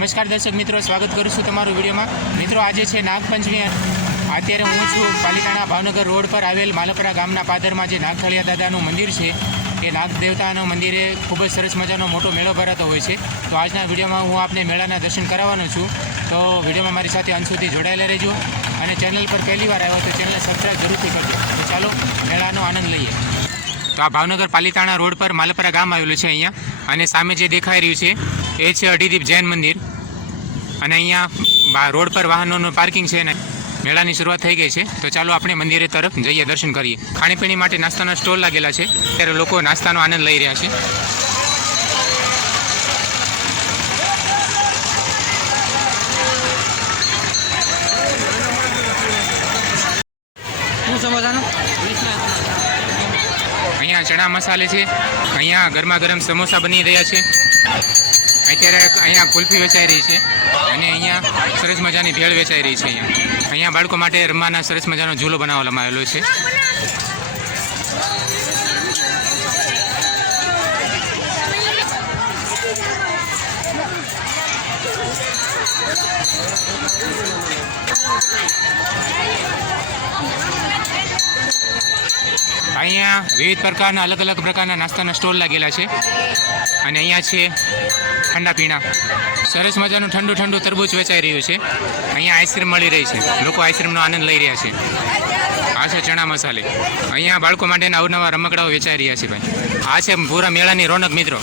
નમસ્કાર દર્શક મિત્રો, સ્વાગત કરું છું તમારું વિડીયોમાં। મિત્રો, આજે છે નાગપંચમી। અત્યારે હું છું પાલિતાણા ભાવનગર રોડ પર આવેલ માલપરા ગામના પાદરમાં જે નાગથળિયા દાદાનું મંદિર છે, એ નાગ દેવતાનું મંદિરે ખૂબ જ સરસ મજાનો મોટો મેળો ભરાતો હોય છે। તો આજના વિડીયોમાં હું આપને મેળાના દર્શન કરાવવાનો છું। તો વિડીયોમાં મારી સાથે અંત સુધી જોડાયેલા રહેજો અને ચેનલ પર પહેલી વાર આવ્યો તો ચેનલ સબસ્ક્રાઈબ જરૂરથી કરજો। તો ચાલો મેળાનો આનંદ લઈએ। તો આ ભાવનગર પાલિતાણા રોડ પર માલપરા ગામ આવેલું છે અહીંયા, અને સામે જે દેખાઈ રહ્યું છે એ છે અઢીદીપ જૈન મંદિર। અને અહીંયા રોડ પર વાહનોનું પાર્કિંગ છે ને મેળાની શરૂઆત થઈ ગઈ છે। તો ચાલો આપણે મંદિરે તરફ જઈએ, દર્શન કરીએ। ખાણીપીણી માટે નાસ્તાના સ્ટોલ લાગેલા છે, ત્યારે લોકો નાસ્તાનો આનંદ લઈ રહ્યા છે। અહીંયા ચણા મસાલે છે, અહીંયા ગરમા ગરમ સમોસા બની રહ્યા છે। અત્યારે અહીંયા કુલ્ફી વેચાઈ રહી છે, અને અહીંયા સરસ મજાની ભેળ વેચાઈ રહી છે। અહીંયા બાળકો માટે રમવાના સરસ મજાનો ઝૂલો બનાવવામાં આવેલો છે। અહીંયા વિવિધ પ્રકારના અલગ અલગ પ્રકારના નાસ્તાના સ્ટોલ લાગેલા છે, અને અહીંયા છે ઠંડા પીણા। સરસ મજાનું ઠંડુ ઠંડુ તરબૂચ વેચાઈ રહ્યું છે। અહીંયા આઈસ્ક્રીમ મળી રહી છે, લોકો આઈસ્ક્રીમનો આનંદ લઈ રહ્યા છે। આ છે ચણા મસાલે। અહીંયા બાળકો માટેના અવનવા રમકડાઓ વેચાઈ રહ્યા છે ભાઈ। આ છે પૂરા મેળાની રોનક મિત્રો।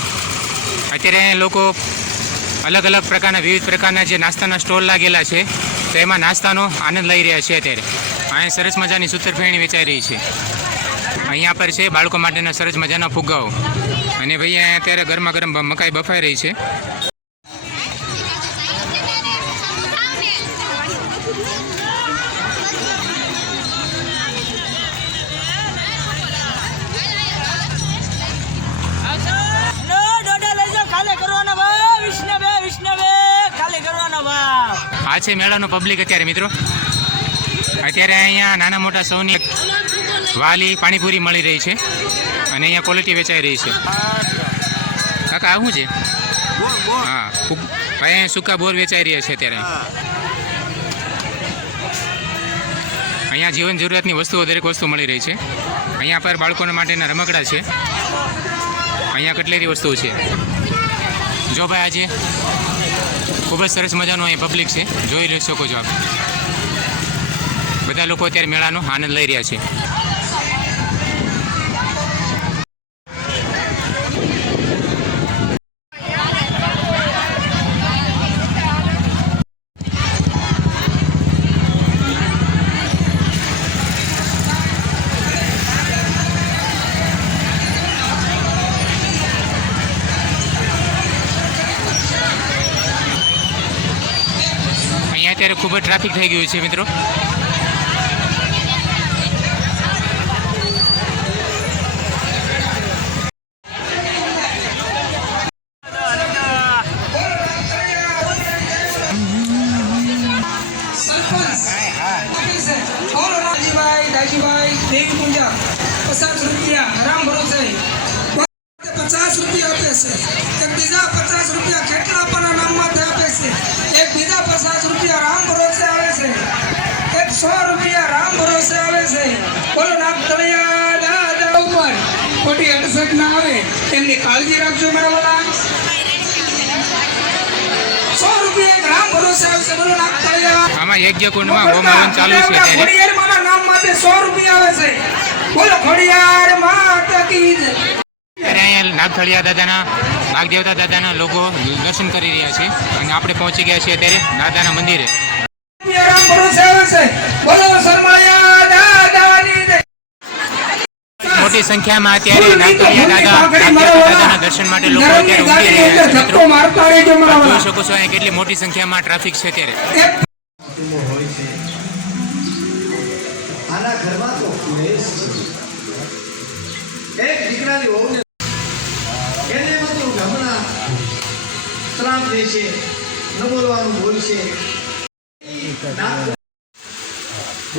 અત્યારે લોકો અલગ અલગ પ્રકારના વિવિધ પ્રકારના જે નાસ્તાના સ્ટોલ લાગેલા છે, તો એમાં નાસ્તાનો આનંદ લઈ રહ્યા છે। અત્યારે અહીંયા સરસ મજાની સૂતરફેણી વેચાઈ રહી છે। અહીંયા પર છે બાળકો માટેના સરસ મજાના ફુગ્ગાઓ, અને ભાઈ અહીંયા અત્યારે ગરમા ગરમ મકાઈ બફાઈ રહી છે। આ છે મેળાનો પબ્લિક અત્યારે મિત્રો। અત્યારે અહીંયા નાના મોટા સૌની વાલી પાણીપુરી મળી રહી છે, અને અહીંયા ક્વોલિટી વેચાઈ રહી છે। કાકા આ શું છે? હા ભાઈ, સૂકા બોર વેચાઈ રહ્યા છે અત્યારે। અહીંયા જીવન જરૂરિયાતની વસ્તુઓ દરેક વસ્તુ મળી રહી છે। અહીંયા પર બાળકોના માટેના રમકડા છે, અહીંયા કટલેરી વસ્તુઓ છે। જો ભાઈ આજે ખૂબ જ સરસ મજાનું અહીં પબ્લિક છે, જોઈ લઈ શકો છો આપ। બધા લોકો અત્યારે મેળાનો આનંદ લઈ રહ્યા છે। અત્યારે ખૂબ જ ટ્રાફિક થઈ ગયું છે મિત્રો। રામ ભરોસે 50 રૂપિયા આપે છે, એક બીજા 50 રૂપિયા ખેટલાપાના નામમાં આપે છે, એક બીજા 50 રૂપિયા રામ ભરોસે આવે છે, એક 100 રૂપિયા રામ ભરોસે આવે છે। બોલો નાગથળિયા દાદા ઉપર ખોટી અડસઠ ના આવે એમની કાળજી રાખજો મારા વાલા। 100 રૂપિયા એક રામ ભરોસે આવે છે। બોલો નાગથળિયા। આમાં યજ્ઞ કુંડમાં હોમ હવન ચાલુ છે ત્યારે ખોડિયાર માના નામ માટે 100 રૂપિયા આવે છે। બોલો ખોડિયાર માતા કી જય। અહીંયા નાગથળિયા દાદાના નાગ દેવતા દાદાના લોકો દર્શન કરી રહ્યા છે, અને આપણે પહોંચી ગયા છીએ અત્યારે દાદાના મંદિરે। મોટી સંખ્યામાં અત્યારે નાગથળિયા દાદાના દર્શન માટે લોકો અત્યારે ઉમટી રહ્યા છે મિત્રો। જોઈ શકો છો અહીંયા કેટલી મોટી સંખ્યામાં ટ્રાફિક છે અત્યારે। આના ઘરમાં તો ક્લેશ છે। એક દીકરાની વહુને એને બધું હમણાં શ્રાપ દે છે, ન બોલવાનું ભૂલ છે.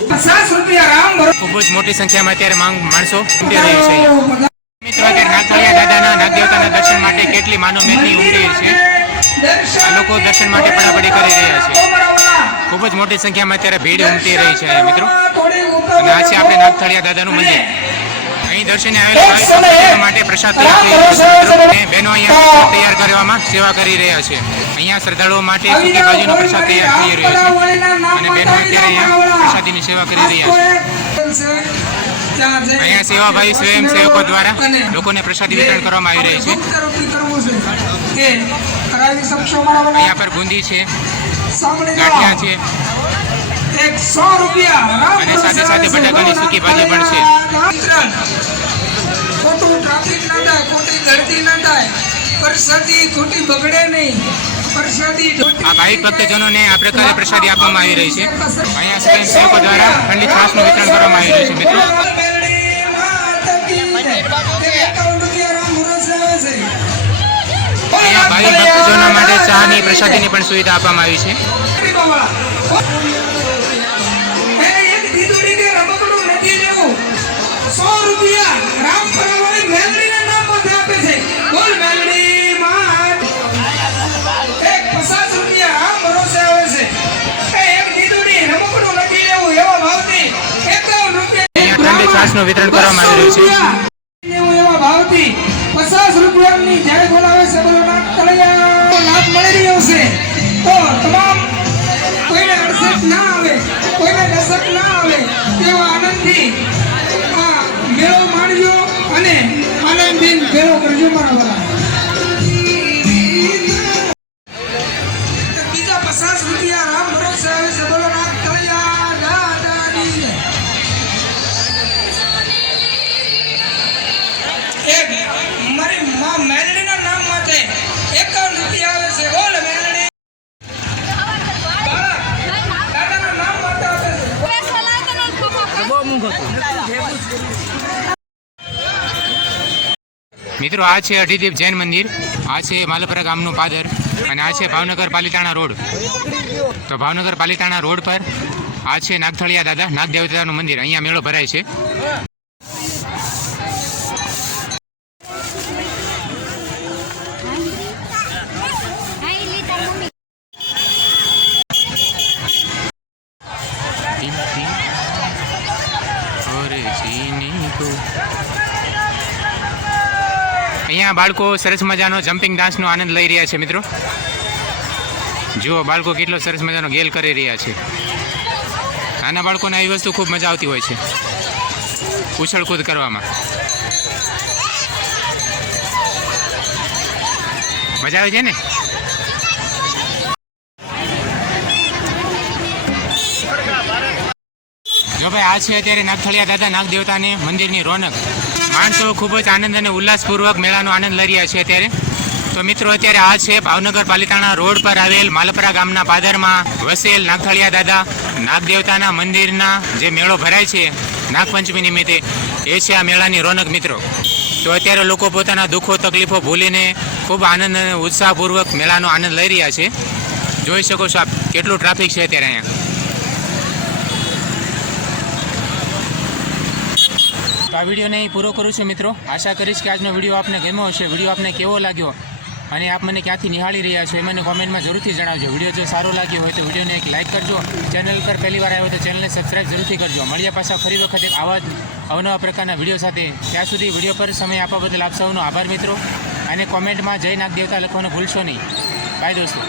50 રૂપિયા રામ ભરોસે ખૂબ જ મોટી સંખ્યામાં અત્યારે માણસો ઉમટી રહ્યું છે અહીંયા. મિત્રો અત્યારે નાગતળિયા દાદાના નાગદેવતાના દર્શન માટે કેટલી માનવ મેદની ઉમટી છે. આ લોકો દર્શન માટે પડાપડી કરી રહ્યા છે. ખૂબ જ મોટી સંખ્યામાં અત્યારે ભીડ ઉમટી રહી છે અહીંયા મિત્રો. અને આ છે આપણે નાગતળિયા દાદાનું મંદિર. અહીં દર્શને આવેલા ભાવિક ભક્તજનો માટે પ્રસાદ તૈયાર થઈ રહ્યો છે મિત્રો. અને બહેનો અહીંયા પ્રસાદ તૈયાર કરવામાં સેવા કરી રહ્યા છે. અહીંયા શ્રદ્ધાળુઓ માટે સૂકી ભાજીનો પ્રસાદ તૈયાર થઈ રહ્યો છે. અને બહેનો અત્યારે અહીંયા પ્રસાદીની સેવા કરી રહ્યા છે. અહીંયા સેવાભાવી સ્વયંસેવકો દ્વારા લોકોને પ્રસાદી વિતરણ કરવામાં આવી રહી છે. અહીંયા પર બુંદી છે, ગાંઠિયા છે અને સાથે સાથે બટાકાની સૂકી ભાજી પણ છે. ખોટું ટ્રાફિક ના થાય, ખોટી ગળતી ના થાય, પ્રસાદી ખોટી બગડે નહીં. પ્રસાદી આ ભાવિક ભક્તજનોને આ પ્રકારે પ્રસાદી આપવામાં આવી રહી છે. અહીંયા સ્વયંસેવકો દ્વારા ઠંડી છાશનું વિતરણ કરવામાં આવી રહ્યું છે મિત્રો. અહીંયા ભાવિક ભક્તજનો માટે ચાની પ્રસાદીની પણ સુવિધા આપવામાં આવી છે. અહીંયા ઠંડી છાશનું વિતરણ કરવામાં આવી રહ્યું છે. એવા ભાવથી 50 રૂપિયાની જય બોલાવે છે. બોલો નાગતળિયા લાભ મળી રહ્યો છે. તો તમામ કોઈને અડસઠ ના આવે, કોઈને દશક ના આવે તેવા આનંદથી આ મેળો માણજો અને આનંદથી મેળો કરજો મારા વાલા. બીજા 50 રૂપિયા રામ ભરોસે આવે છે. બોલો નાગતળિયા દાદાની જય. એક મારી માં મેલડીના નામ માટે 51 રૂપિયા આવે છે. બોલ મેલડી. દાદાના નામ માટે આવે છે. મિત્રો આ છે અઢીદીપ જૈન મંદિર, આ છે માલપરા ગામનું પાદર અને આ છે ભાવનગર પાલિતાણા રોડ. તો ભાવનગર પાલિતાણા રોડ પર આ છે નાગતળિયા દાદા નાગદેવતાનું મંદિર. અહીંયા મેળો ભરાય છે. અહીંયા બાળકો સરસ મજાનો જમ્પિંગ ડાન્સનો આનંદ લઈ રહ્યા છે મિત્રો. જુઓ બાળકો કેટલો સરસ મજાનો ગેલ કરી રહ્યા છે. નાના બાળકોને આવી વસ્તુ ખૂબ મજા આવતી હોય છે, ઉછળકૂદ કરવામાં. મજા આવે છે ને. જો ભાઈ આ છે અત્યારે નાગતળિયા દાદા નાગદેવતાને મંદિરની રોનક. માણસો ખૂબ જ આનંદ અને ઉલ્લાસપૂર્વક મેળાનો આનંદ લઈ રહ્યા છે અત્યારે. તો મિત્રો અત્યારે આ છે ભાવનગર પાલિતાણા રોડ પર આવેલ માલપરા ગામના પાદરમાં વસેલ નાગતળિયા દાદા નાગદેવતાના મંદિરના જે મેળો ભરાય છે નાગપંચમી નિમિત્તે, એ છે આ મેળાની રોનક મિત્રો. તો અત્યારે લોકો પોતાના દુઃખો તકલીફો ભૂલીને ખૂબ આનંદ અને ઉત્સાહપૂર્વક મેળાનો આનંદ લઈ રહ્યા છે. જોઈ શકો છો આપ કેટલું ટ્રાફિક છે અત્યારે અહીંયા. તો આ વિડીયોને અહીં પૂરો કરું છું મિત્રો. આશા કરીશ કે આજનો વિડીયો આપને ગમ્યો હશે. વિડીયો આપને કેવો લાગ્યો અને આપ મને ક્યાંથી નિહાળી રહ્યા છો એ મને કોમેન્ટમાં જરૂરથી જણાવજો. વિડીયો જો સારો લાગ્યો હોય તો વિડીયોને એક લાઇક કરજો. ચેનલ પર પહેલી વાર આવ્યો તો ચેનલને સબસ્ક્રાઈબ જરૂરથી કરજો. મળીએ પાછા ફરી વખત એક આવા જ અવનવા પ્રકારના વિડીયો સાથે. ત્યાં સુધી વિડીયો પર સમય આપવા બદલ આપ સૌનો આભાર મિત્રો. અને કોમેન્ટમાં જય નાગદેવતા લખવાનું ભૂલશો નહીં. બાય દોસ્તો.